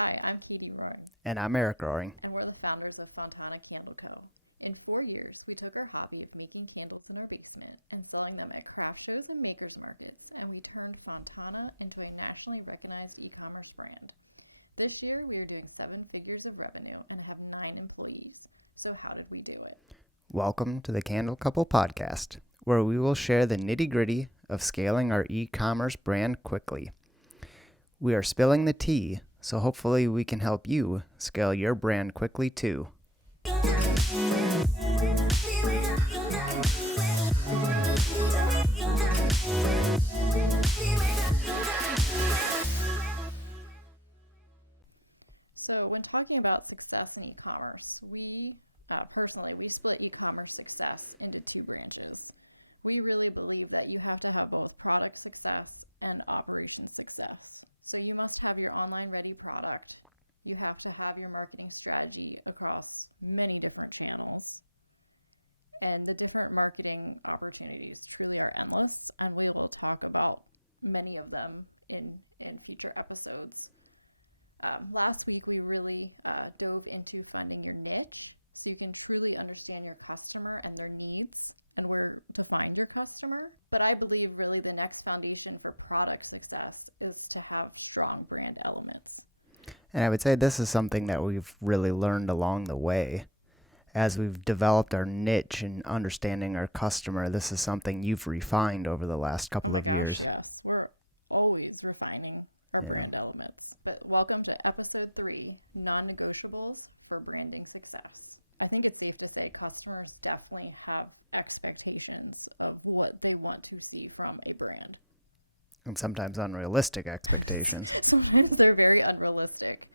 Hi, I'm Katie Roering, And I'm Eric Roering. and we're the founders of Fontana Candle Co. In 4 years, we took our hobby of making candles in our basement and selling them at craft shows and makers markets, and we turned Fontana into a nationally recognized e-commerce brand. This year, we are doing 7 figures of revenue and have 9 employees. So how did we do it? Welcome to the Candle Couple podcast, where we will share the nitty-gritty of scaling our e-commerce brand quickly. We are spilling the tea, so hopefully we can help you scale your brand quickly too. So when talking about success in e-commerce, we split e-commerce success into 2 branches. We really believe that you have to have both product success and operation success. So you must have your online ready product. You have to have your marketing strategy across many different channels. And the different marketing opportunities truly are endless, and we will talk about many of them in future episodes. Last week, we really dove into finding your niche so you can truly understand your customer and their needs and where to find your customer. But I believe really the next foundation for product success is to have strong brand elements. And I would say this is something that we've really learned along the way. As we've developed our niche and understanding our customer, this is something you've refined over the last couple of years. Oh my gosh, yes. We're always refining our brand elements. But welcome to episode 3, non-negotiables for branding success. I think it's safe to say customers definitely have expectations of what they want to see from a brand. And sometimes unrealistic expectations. Sometimes they're very unrealistic.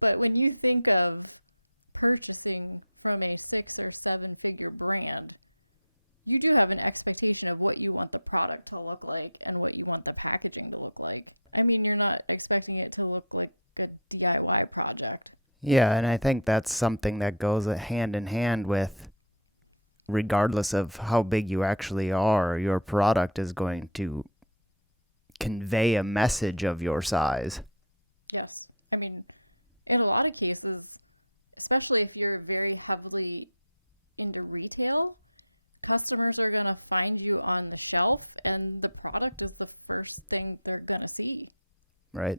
But when you think of purchasing from a 6 or 7 figure brand, you do have an expectation of what you want the product to look like and what you want the packaging to look like. I mean, you're not expecting it to look like a DIY project. Yeah, and I think that's something that goes hand in hand with, regardless of how big you actually are, your product is going to convey a message of your size. Yes. I mean, in a lot of cases, especially if you're very heavily into retail, customers are going to find you on the shelf and the product is the first thing they're going to see. Right.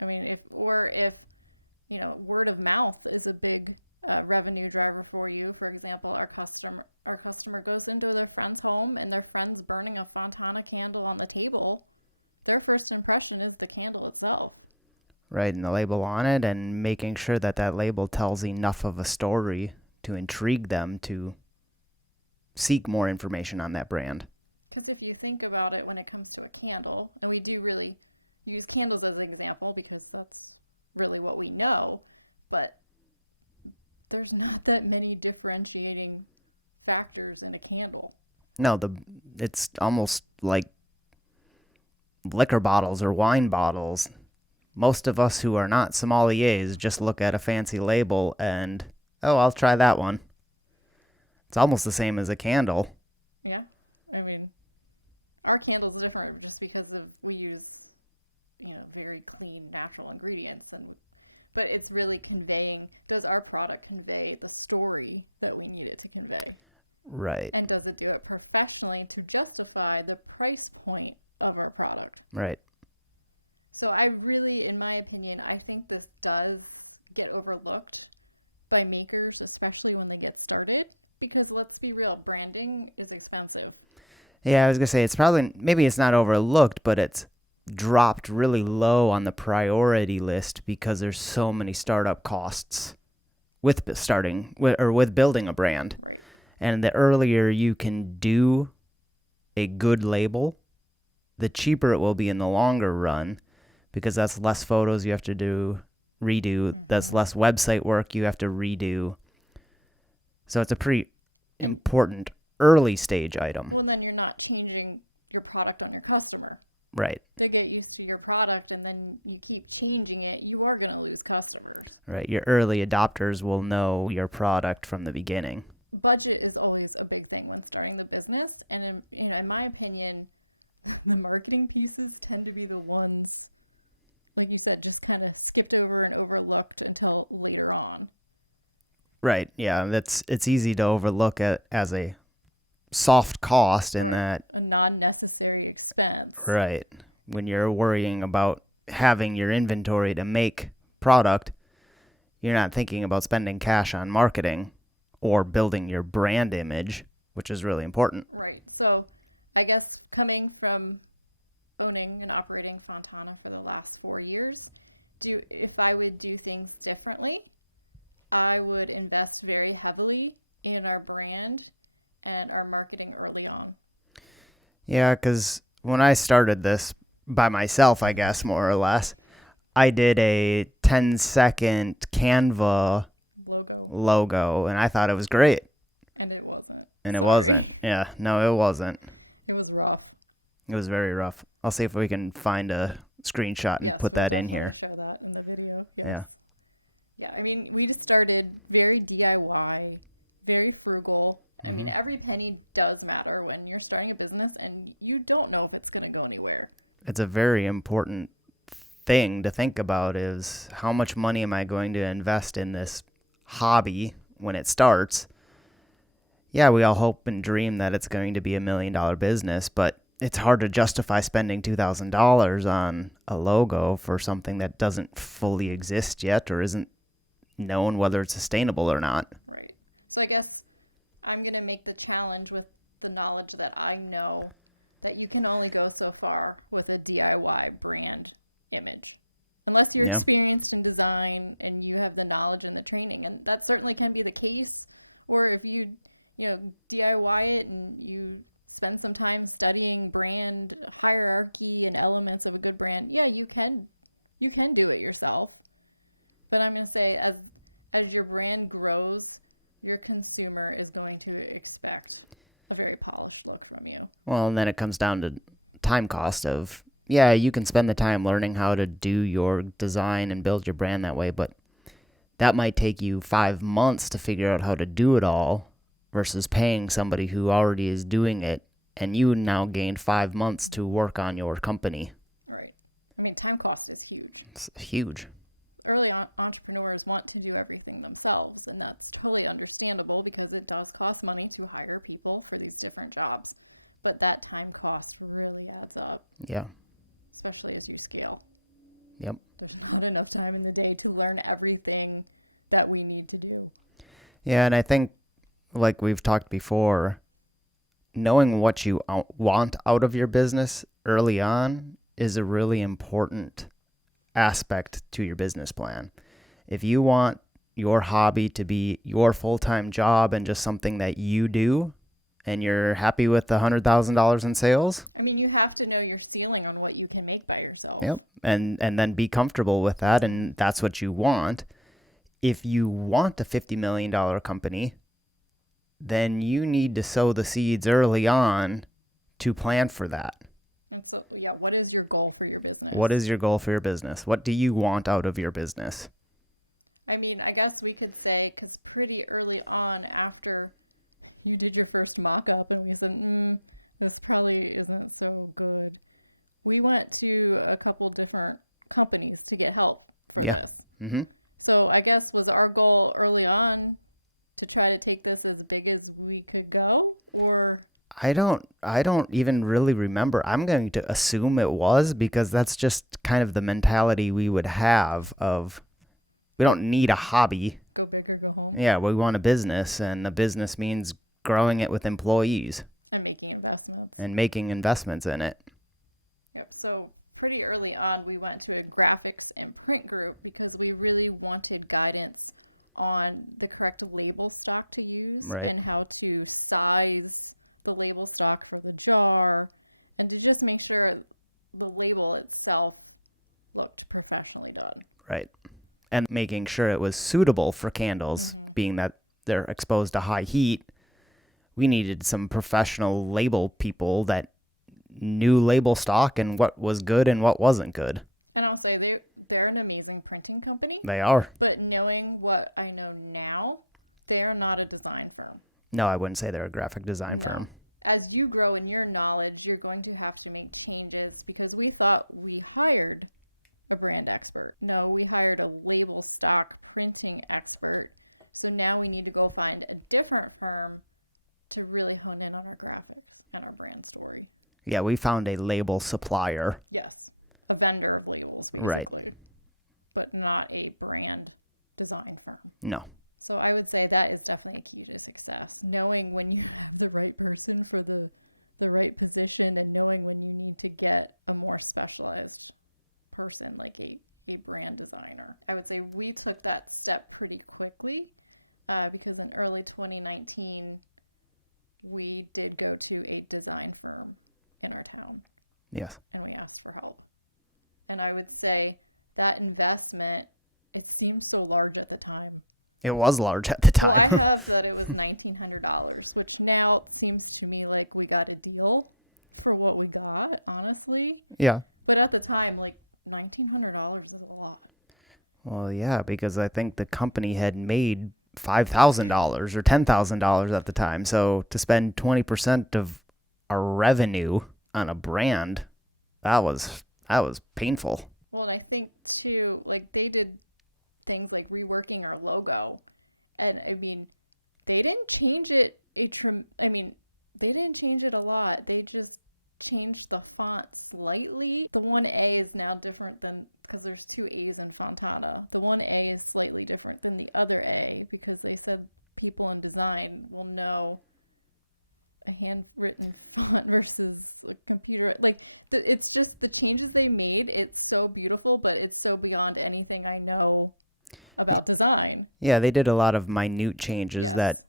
I mean, if word of mouth is a big revenue driver for you. For example, our customer goes into their friend's home and their friend's burning a Fontana candle on the table. Their first impression is the candle itself. Right, and the label on it, and making sure that that label tells enough of a story to intrigue them to seek more information on that brand. Because if you think about it when it comes to a candle, and we do really use candles as an example because that's really what we know, but there's not that many differentiating factors in a candle. No, it's almost like liquor bottles or wine bottles. Most of us who are not sommeliers just look at a fancy label and, oh, I'll try that one. It's almost the same as a candle. Yeah. I mean, our candle's different just because we use, very clean, natural ingredients. But it's really does our product convey the story that we need it to convey? Right. And does it do it professionally to justify the price point of our product? Right. So in my opinion, I think this does get overlooked by makers, especially when they get started, because let's be real, branding is expensive. Yeah, I was going to say maybe it's not overlooked, but it's dropped really low on the priority list because there's so many startup costs with building a brand. Right. And the earlier you can do a good label, the cheaper it will be in the longer run, because that's less photos you have to redo. Mm-hmm. That's less website work you have to redo. So it's a pretty important early stage item. Well, then you're not changing your product on your customer. Right. They get used to your product and then you keep changing it, you are going to lose customers. Right. Your early adopters will know your product from the beginning. Budget is always a big thing when starting the business. And in my opinion, the marketing pieces tend to be the ones like you said, just kind of skipped over and overlooked until later on. Right. Yeah. It's easy to overlook it as a soft cost in that. A non-necessary expense. Right. When you're worrying about having your inventory to make product, you're not thinking about spending cash on marketing or building your brand image, which is really important. Right. So I guess coming from owning and operating Fontana for the last 4 years, if I would do things differently, I would invest very heavily in our brand and our marketing early on. Yeah, because when I started this by myself, I guess, more or less, I did a 10-second Canva logo, and I thought it was great. And it wasn't. And Sorry. It wasn't. Yeah, no, it wasn't. It was rough. It was very rough. I'll see if we can find a screenshot and put that in here. Yes, we'll definitely show that in the video. Yes. Yeah, I mean, we just started very DIY, very frugal. I mean, every penny does matter when you're starting a business and you don't know if it's going to go anywhere. It's a very important thing to think about is how much money am I going to invest in this hobby when it starts? Yeah, we all hope and dream that it's going to be $1 million business, but it's hard to justify spending $2,000 on a logo for something that doesn't fully exist yet or isn't known whether it's sustainable or not. Right. So I guess I'm going to make the challenge with the knowledge that I know that you can only go so far with a DIY brand image. Unless you're experienced in design and you have the knowledge and the training. And that certainly can be the case. Or if you DIY it and you spend some time studying brand hierarchy and elements of a good brand, yeah, you can do it yourself. But I'm going to say as your brand grows, your consumer is going to expect a very polished look from you. Well, and then it comes down to time cost of, yeah, you can spend the time learning how to do your design and build your brand that way, but that might take you 5 months to figure out how to do it all versus paying somebody who already is doing it, and you now gained 5 months to work on your company. Right. I mean, time cost is huge. It's huge. Early entrepreneurs want to do everything themselves, and that's totally understandable because it does cost money to hire people for these different jobs. But that time cost really adds up. Yeah. Especially as you scale. Yep. There's not enough time in the day to learn everything that we need to do. Yeah, and I think, like we've talked before, knowing what you want out of your business early on is a really important aspect to your business plan. If you want your hobby to be your full-time job and just something that you do, and you're happy with the $100,000 in sales, I mean, you have to know your ceiling on what you can make by yourself. Yep. And then be comfortable with that, and that's what you want. If you want a $50 million company, then you need to sow the seeds early on to plan for that. And so, yeah, what is your goal for your business? What is your goal for your business? What do you want out of your business? I mean, I guess we could say, because pretty early on after you did your first mock-up and we said, this probably isn't so good, we went to a couple different companies to get help for this. Mm-hmm. So I guess was our goal early on to try to take this as big as we could go, or... I don't even really remember. I'm going to assume it was, because that's just kind of the mentality we would have of, we don't need a hobby. Go big or go home. Yeah, we want a business, and a business means growing it with employees. And making investments. And making investments in it. Yep. So pretty early on, we went to a graphics and print group because we really wanted guidance on the correct label stock to use and how to size the label stock for the jar, and to just make sure the label itself looked professionally done. Right. And making sure it was suitable for candles, being that they're exposed to high heat. We needed some professional label people that knew label stock and what was good and what wasn't good. And I'll say they're an amazing printing company. They are. But knowing what I know now, they're not a design firm. No, I wouldn't say they're a graphic design firm. As you grow in your knowledge, you're going to have to make changes, because we thought we hired a brand expert. No, we hired a label stock printing expert. So now we need to go find a different firm to really hone in on our graphics and our brand story. Yeah, we found a label supplier. Yes. A vendor of labels, basically. Right. But not a brand design firm. No. So I would say that is definitely a key to success. Knowing when you have the right person for the right position, and knowing when you need to get a more specialized person, like a brand designer. I would say we took that step pretty quickly because in early 2019, we did go to a design firm in our town. Yes. And we asked for help. And I would say that investment, it seemed so large at the time. It was large at the time. Well, I have that it was $1,900, which now seems to me like we got a deal for what we got, honestly. Yeah. But at the time, like $1,900 is a lot. Well, yeah, because I think the company had made $5,000 or $10,000 at the time. So to spend 20% of our revenue on a brand, that was painful. Well, and I think too, like they did things like reworking our logo, and I mean, they didn't change it they didn't change it a lot. They just changed the font slightly. The one A is now different than, because there's two A's in Fontana. The one A is slightly different than the other A because they said people in design will know a handwritten font versus a computer. Like it's just the changes they made. It's so beautiful, but it's so beyond anything I know about design. Yeah, they did a lot of minute changes that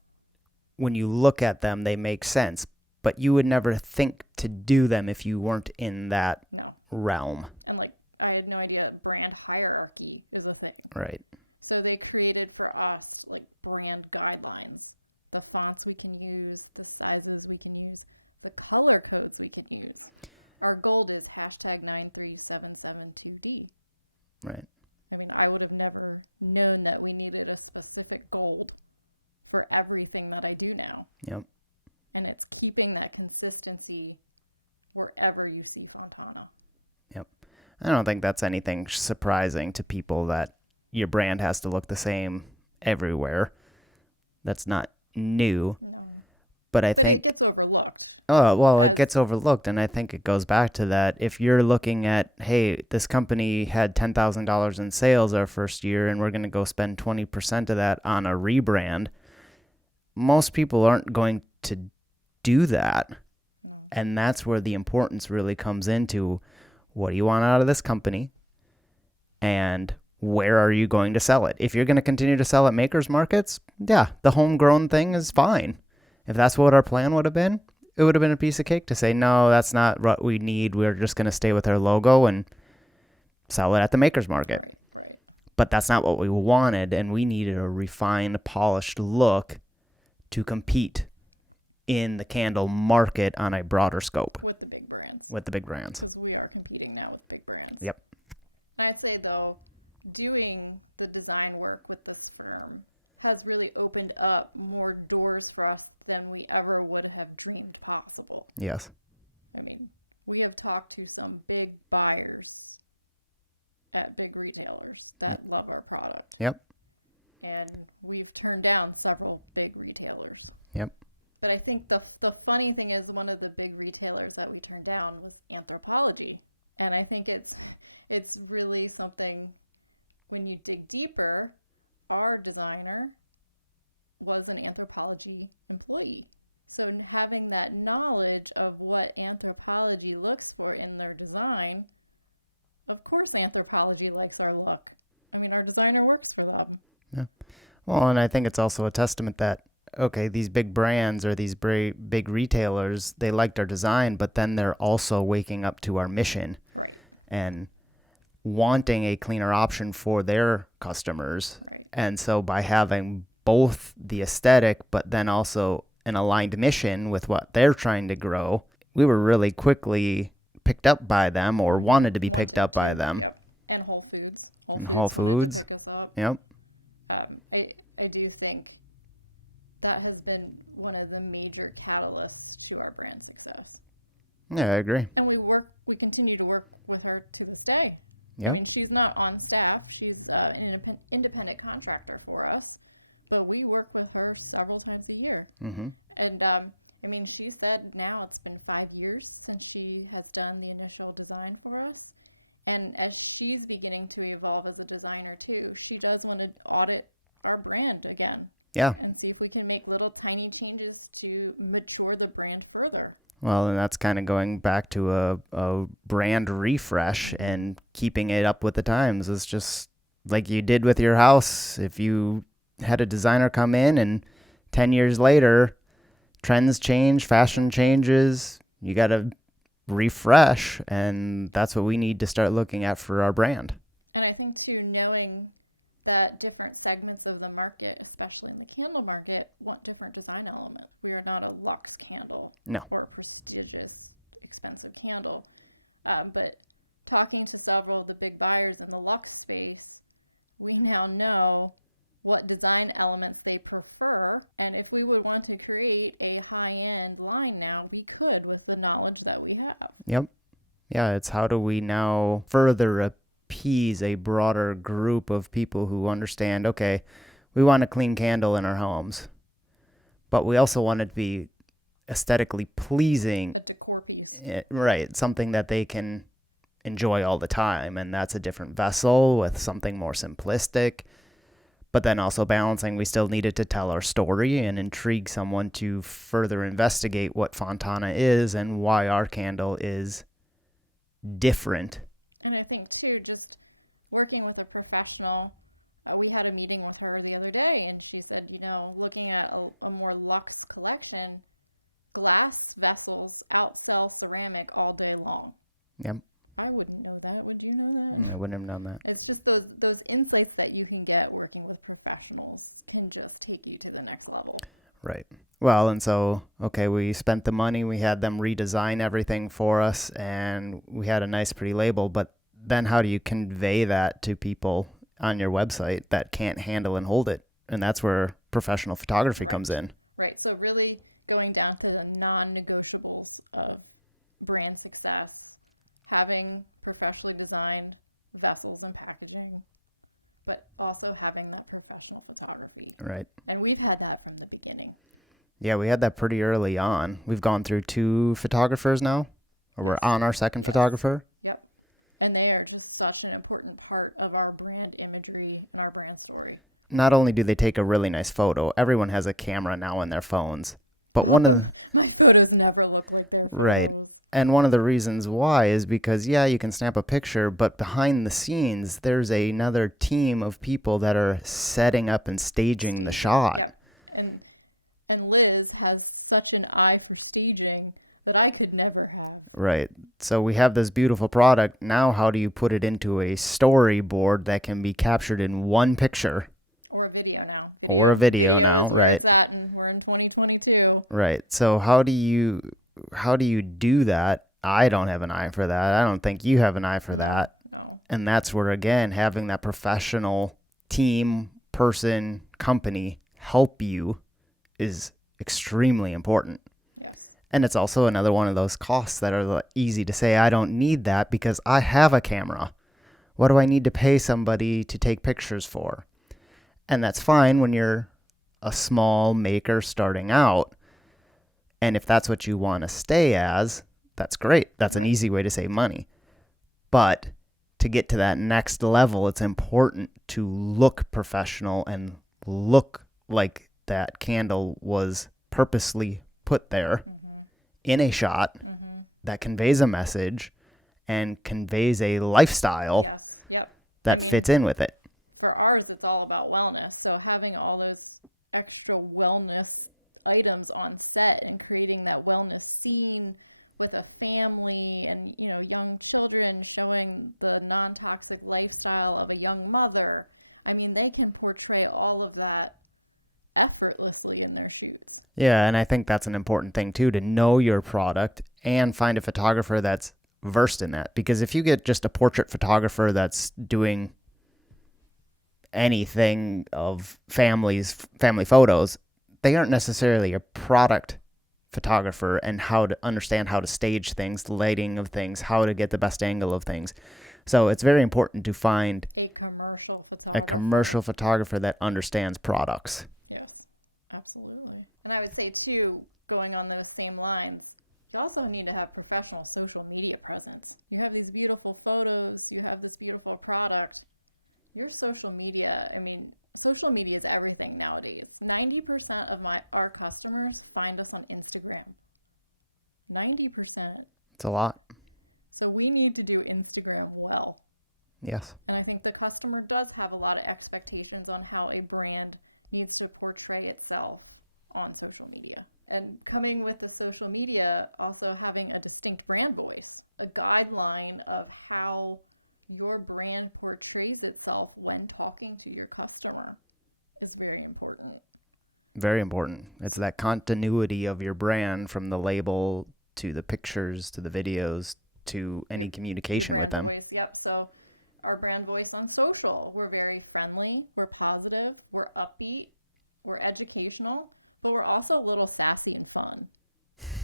when you look at them, they make sense. But you would never think to do them if you weren't in that realm. And like, I had no idea brand hierarchy is a thing. Right. So they created for us like brand guidelines. The fonts we can use, the sizes we can use, the color codes we can use. Our gold is #93772D. Right. I mean, I would have never known that we needed a specific gold for everything that I do now. Yep. And it's keeping that consistency wherever you see Fontana. Yep. I don't think that's anything surprising to people that your brand has to look the same everywhere. That's not new. No. But it gets overlooked. Oh, well, it gets overlooked. And I think it goes back to that. If you're looking at, hey, this company had $10,000 in sales our first year, and we're going to go spend 20% of that on a rebrand, most people aren't going to do that. No. And that's where the importance really comes into, what do you want out of this company? And where are you going to sell it? If you're going to continue to sell at makers markets, yeah, the homegrown thing is fine. If that's what our plan would have been, it would have been a piece of cake to say, no, that's not what we need. We're just going to stay with our logo and sell it at the makers market. Right. But that's not what we wanted, and we needed a refined, polished look to compete in the candle market on a broader scope. With the big brands. Because we are competing now with big brands. Yep. And I'd say, though, doing the design work with this firm has really opened up more doors for us than we ever would have dreamed possible. Yes. I mean, we have talked to some big buyers at big retailers that love our product. Yep. And we've turned down several big retailers. Yep. But I think the funny thing is, one of the big retailers that we turned down was Anthropologie. And I think it's really something, when you dig deeper, our designer was an Anthropologie employee. So having that knowledge of what Anthropologie looks for in their design, of course Anthropologie likes our look. I mean, our designer works for them. Yeah. Well, and I think it's also a testament that, okay, these big brands or these big retailers, they liked our design, but then they're also waking up to our mission. Right. And wanting a cleaner option for their customers. Right. And so by having both the aesthetic, but then also an aligned mission with what they're trying to grow, we were really quickly picked up by them, or wanted to be picked up by them. Yep. And Whole Foods. Whole Foods wanted to pick us up. Yep. I do think that has been one of the major catalysts to our brand success. Yeah, I agree. And we continue to work with her to this day. Yep. I mean, she's not on staff. She's an independent contractor for us, but we work with her several times a year. Mm-hmm. And I mean, she said now it's been 5 years since she has done the initial design for us. And as she's beginning to evolve as a designer too, she does want to audit our brand again. Yeah. And see if we can make little tiny changes to mature the brand further. Well, and that's kind of going back to a brand refresh and keeping it up with the times. It's just like you did with your house. If you had a designer come in and 10 years later, trends change, fashion changes, you got to refresh. And that's what we need to start looking at for our brand. And I think too, knowing that different segments of the market, especially in the candle market, want different design elements. We are not a luxe candle or a prestigious, expensive candle. But talking to several of the big buyers in the luxe space, we now know what design elements they prefer. And if we would want to create a high-end line now, we could with the knowledge that we have. Yep. Yeah, it's how do we now further appease a broader group of people who understand, okay, we want a clean candle in our homes, but we also want it to be aesthetically pleasing. A decor piece. Right. Something that they can enjoy all the time. And that's a different vessel with something more simplistic. But then also balancing, we still needed to tell our story and intrigue someone to further investigate what Fontana is and why our candle is different. And I think, too, just working with a professional, we had a meeting with her the other day, and she said, you know, looking at a more luxe collection, glass vessels outsell ceramic all day long. Yep. I wouldn't know that. Would you know that? I wouldn't have known that. It's just those insights that you can get working with professionals can just take you to the next level. Right. Well, and so, okay, we spent the money, we had them redesign everything for us, and we had a nice, pretty label, but then how do you convey that to people on your website that can't handle and hold it? And that's where professional photography comes in. Right. So really going down to the non-negotiables of brand success, having professionally designed vessels and packaging, but also having that professional photography. Right. And we've had that from the beginning. Yeah, we had that pretty early on. We've gone through 2 photographers now, or we're on our second photographer. Yep. And they are just such an important part of our brand imagery and our brand story. Not only do they take a really nice photo, everyone has a camera now on their phones. But my photos never look like their photos. Right. And one of the reasons why is because, yeah, you can snap a picture, but behind the scenes, there's another team of people that are setting up and staging the shot. Yep. And Liz has such an eye for staging that I could never have. Right. So we have this beautiful product. Now, how do you put it into a storyboard that can be captured in one picture? Or a video now. Video now, is where it's at, and we're in 2022. Right. So how do you do that? I don't have an eye for that. I don't think you have an eye for that. No. And that's where, again, having that professional team, person, company help you is extremely important. Yes. And it's also another one of those costs that are easy to say, I don't need that because I have a camera. What do I need to pay somebody to take pictures for? And that's fine when you're a small maker starting out. And if that's what you want to stay as, that's great. That's an easy way to save money. But to get to that next level, it's important to look professional and look like that candle was purposely put there in a shot that conveys a message and conveys a lifestyle that fits in with it. For ours, it's all about wellness. So having all those extra wellness items on set and creating that wellness scene with a family and, you know, young children, showing the non-toxic lifestyle of a young mother. I mean, they can portray all of that effortlessly in their shoots. Yeah, and I think that's an important thing too, to know your product and find a photographer that's versed in that. Because if you get just a portrait photographer that's doing anything of family photos, they aren't necessarily a product photographer and how to understand how to stage things, the lighting of things, how to get the best angle of things. So it's very important to find A commercial photographer. a commercial photographer that understands products. Yes, absolutely. And I would say, too, going on those same lines, you also need to have professional social media presence. You have these beautiful photos, you have this beautiful product. Your social media, I mean, social media is everything nowadays. 90% of our customers find us on Instagram. 90%. It's a lot. So we need to do Instagram well. Yes. And I think the customer does have a lot of expectations on how a brand needs to portray itself on social media. And coming with the social media, also having a distinct brand voice, a guideline of how your brand portrays itself when talking to your customer is very important. Very important. It's that continuity of your brand from the label to the pictures to the videos to any communication your brand with them. Voice. Yep. So our brand voice on social, we're very friendly, we're positive, we're upbeat, we're educational, but we're also a little sassy and fun.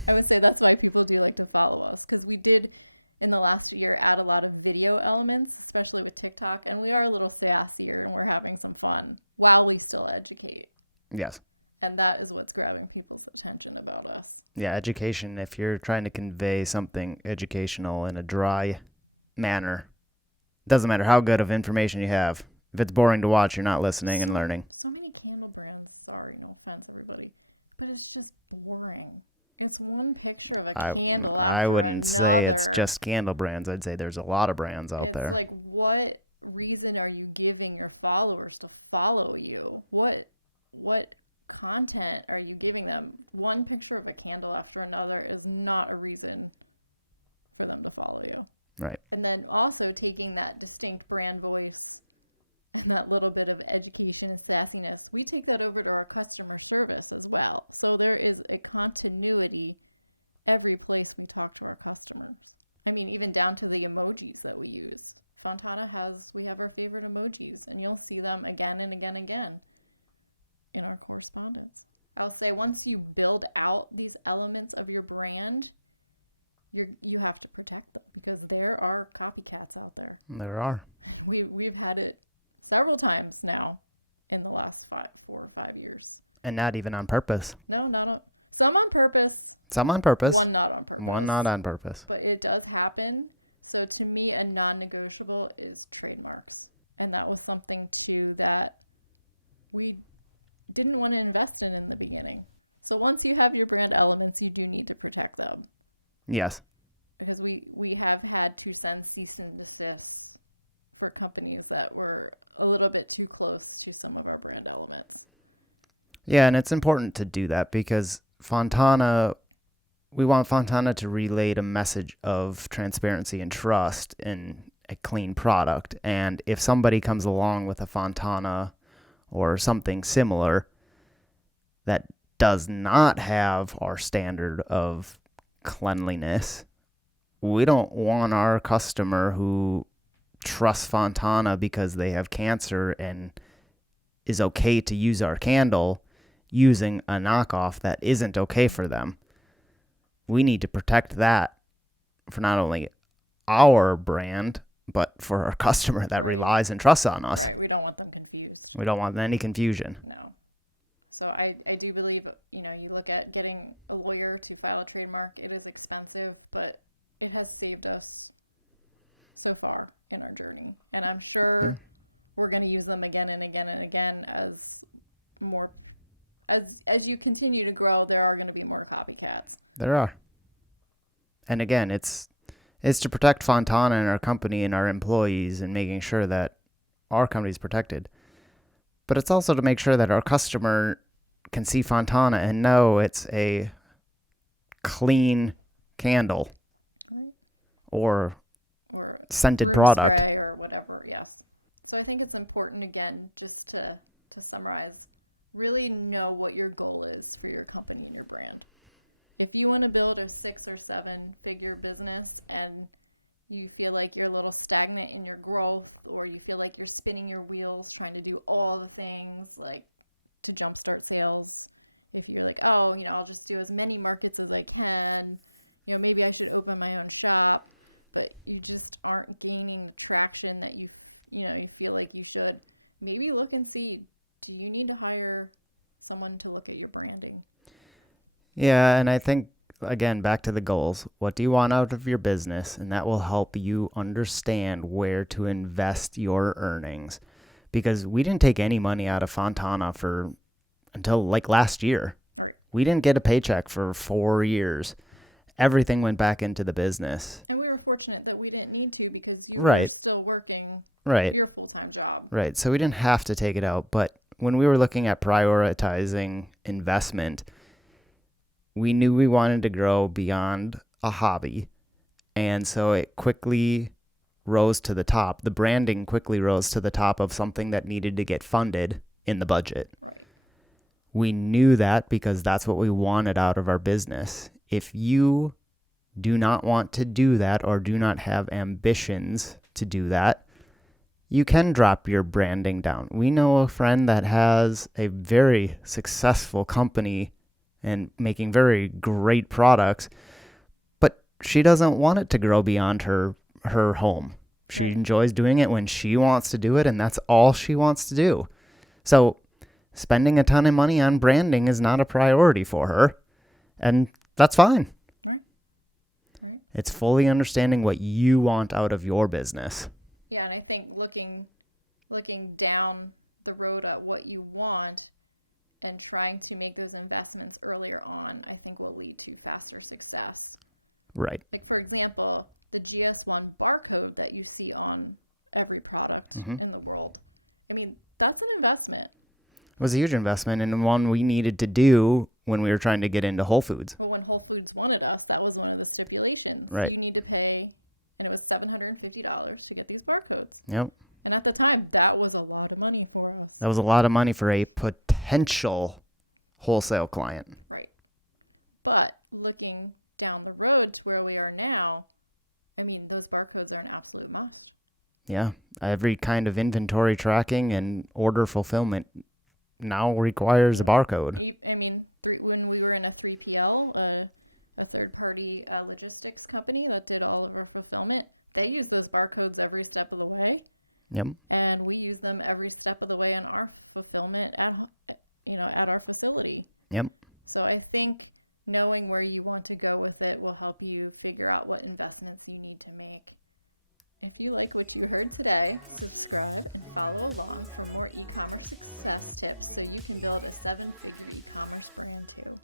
I would say that's why people do like to follow us, because we did in the last year add a lot of video elements, especially with TikTok, and we are a little sassier and we're having some fun while we still educate. Yes. And that is what's grabbing people's attention about us. Yeah, education. If you're trying to convey something educational in a dry manner, doesn't matter how good of information you have. If it's boring to watch, you're not listening and learning. So many candle brands, sorry, no offense, everybody, but it's just boring. It's one picture of a candle after I wouldn't another. say it's just candle brands. I'd say there's a lot of brands out there. It's like, what reason are you giving your followers to follow you? What content are you giving them? One picture of a candle after another is not a reason for them to follow you. Right. And then also taking that distinct brand voice and that little bit of education and sassiness, we take that over to our customer service as well. So there is a continuity every place we talk to our customers. I mean, even down to the emojis that we use. Fontana we have our favorite emojis, and you'll see them again and again and again in our correspondence. I'll say once you build out these elements of your brand, you have to protect them, because there are copycats out there. There are. We've had it several times now in the last 4 or 5 years. And not even on purpose. No, not on. Some on purpose. Some on purpose. One not on purpose. One not on purpose. But it does happen. So to me, a non-negotiable is trademarks. And that was something too that we didn't want to invest in the beginning. So once you have your brand elements, you do need to protect them. Yes. Because we have had to send cease and desist for companies that were a little bit too close to some of our brand elements. Yeah, and it's important to do that because we want Fontana to relay a message of transparency and trust in a clean product. And if somebody comes along with a Fontana or something similar that does not have our standard of cleanliness, we don't want our customer who trusts Fontana because they have cancer and is okay to use our candle using a knockoff that isn't okay for them. We need to protect that for not only our brand, but for our customer that relies and trusts on us. Right. We don't want them confused. We don't want any confusion. No. So I do believe, you look at getting a lawyer to file a trademark, it is expensive, but it has saved us so far in our journey. And I'm sure we're going to use them again and again and again as you continue to grow, there are going to be more copycats. There are. And again, it's to protect Fontana and our company and our employees and making sure that our company is protected. But it's also to make sure that our customer can see Fontana and know it's a clean candle. Right. Or scented room product. Spray or whatever, yes. So I think it's important, again, just to summarize, really know what your goal is for your company and your brand. If you want to build a 6 or 7 figure business and you feel like you're a little stagnant in your growth, or you feel like you're spinning your wheels trying to do all the things like to jumpstart sales, if you're like, I'll just do as many markets as I can, maybe I should open my own shop, but you just aren't gaining the traction that you feel like you should, maybe look and see, do you need to hire someone to look at your branding? Yeah, and I think, again, back to the goals. What do you want out of your business? And that will help you understand where to invest your earnings. Because we didn't take any money out of Fontana until like last year. Right. We didn't get a paycheck for 4 years. Everything went back into the business. And we were fortunate that we didn't need to, because you were still working your full-time job. Right. So we didn't have to take it out. But when we were looking at prioritizing investment, we knew we wanted to grow beyond a hobby. And so it quickly rose to the top. The branding quickly rose to the top of something that needed to get funded in the budget. Right. We knew that because that's what we wanted out of our business. If you do not want to do that or do not have ambitions to do that, you can drop your branding down. We know a friend that has a very successful company and making very great products, but she doesn't want it to grow beyond her home. She enjoys doing it when she wants to do it, and that's all she wants to do. So spending a ton of money on branding is not a priority for her, and that's fine. Right. It's fully understanding what you want out of your business. Yeah, and I think looking down the road at what you want and trying to make those investments earlier on, I think will lead to faster success. Right. Like, for example, the GS1 barcode that you see on every product in the world. I mean, that's an investment. It was a huge investment, and one we needed to do when we were trying to get into Whole Foods. Well, when Whole Foods wanted us, that was one of the stipulations. Right. You need to pay, and it was $750 to get these barcodes. Yep. And at the time, that was a lot of money for us. That was a lot of money for a potential wholesale client. Right. But looking down the road to where we are now, I mean, those barcodes are an absolute must. Yeah. Every kind of inventory tracking and order fulfillment now requires a barcode. I mean, when we were in a 3PL, a third-party logistics company that did all of our fulfillment, they use those barcodes every step of the way. Yep. And we use them every step of the way in our fulfillment at our facility. Yep. So I think knowing where you want to go with it will help you figure out what investments you need to make. If you like what you heard today, subscribe and follow along for more e-commerce success tips so you can build a 7-figure e-commerce brand too.